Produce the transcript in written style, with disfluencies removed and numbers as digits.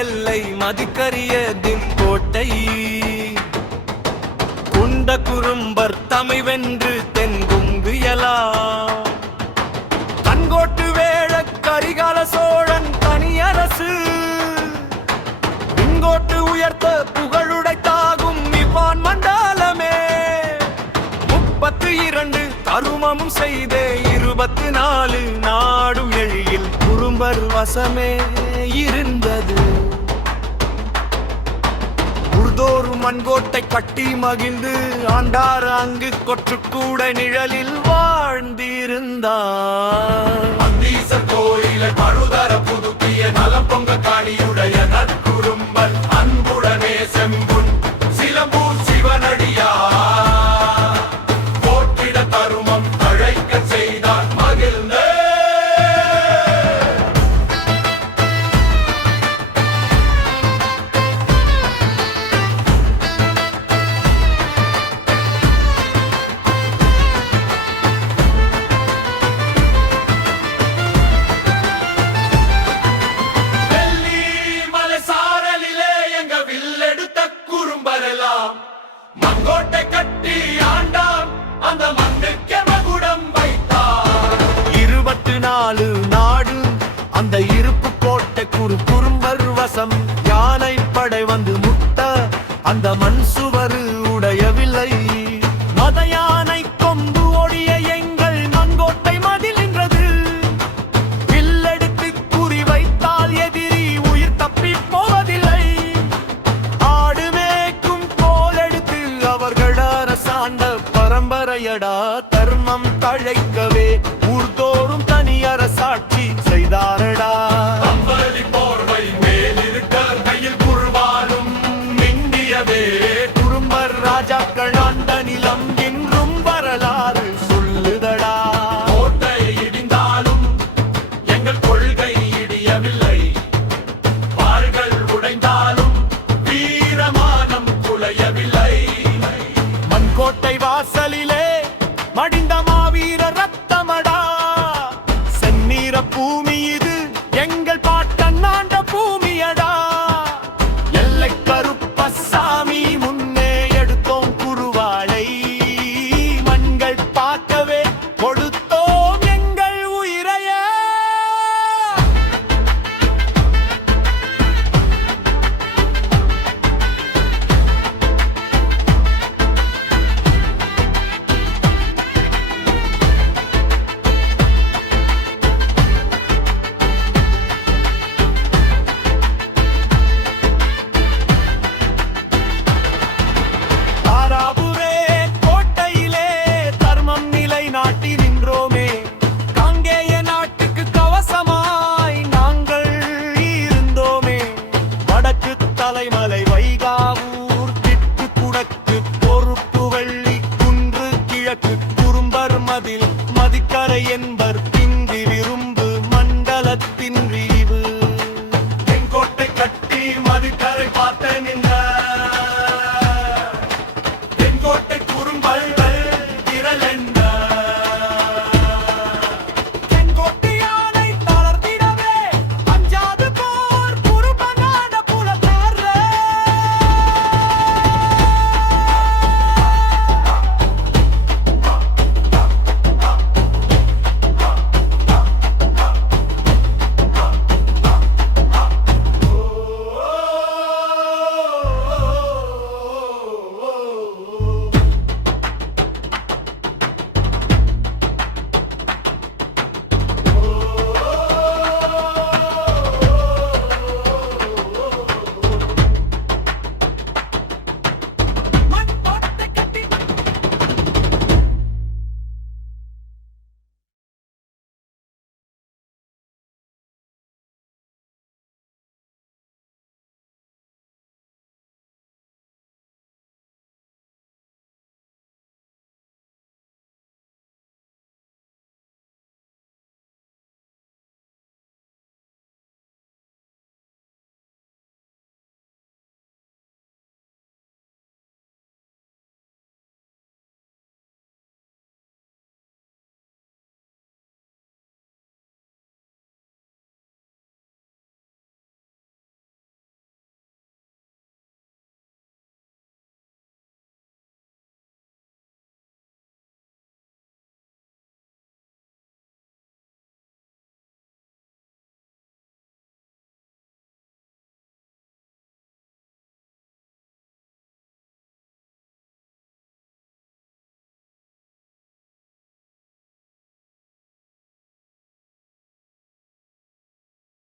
எல்லை மதிக்கரியதின் கோட்டை குண்ட குறும்பர் தமை வென்று தென்குங்குயலா கண்கோட்டு வேழ கரிகால சோழன் தனியரசு விண்கோட்டு உயர்த்த புகழுடைத்தாகும் இவ்வான் மண்டலமே 32 தருமமும் செய்தே 24 நாடும் எழில் குறும்பர் வசமே இருந்தது. ஊர்தோறும் மண்கோட்டை கட்டி மகிழ்ந்து ஆண்டார் அங்கு கொற்றுக்கூட நிழலில் வாழ்ந்திருந்தார். கோயிலை பழுதர புதுக்கிய நலம் பொங்க காணியுடைய நற்குறும்பர் அன்புடனே செம்புன் சிலம்பூர் சிவனடியா போற்றிட தருமம் தழைக்க செய்தார் மகிழ்ந்த மங்கோட்டை கட்டி ஆண்டாம் அந்த மண்ணுக்கே மகுடம் வைத்தார். 24 நாடு அந்த இருப்பு கோட்டை குறும்பர் வசம் யானை படை வந்து முட்ட அந்த மண் சுவரு உடையவில்லை. மத யானை கொம்பு ஒடிய எங்கள் மங்கோட்டை மதில் நின்றது. வில்லெடுத்து குறி வைத்தால் எதிரி உயிர் தப்பி போவதில்லை. பரம்பரையடா தர்மம் தழைக்கவே ஊர்தோறும் தனி அரசாட்சி செய்தாரடா. கம்பளி போர்வை மேலிருக்க கையில் குருவாலும் மிண்டியவே குறும்பர் ராஜாக்கள் ஆண்ட நிலம் என்றும் வரலாறு சொல்லுதடா. கோட்டை இடிந்தாலும் எங்கள் கொள்கை இடியவில்லை. வாள்கள் உடைந்தாலும் வீரமானம் குலையவில்லை. மண்கோட்டை வாசலிலே மடிந்த மாவீரர்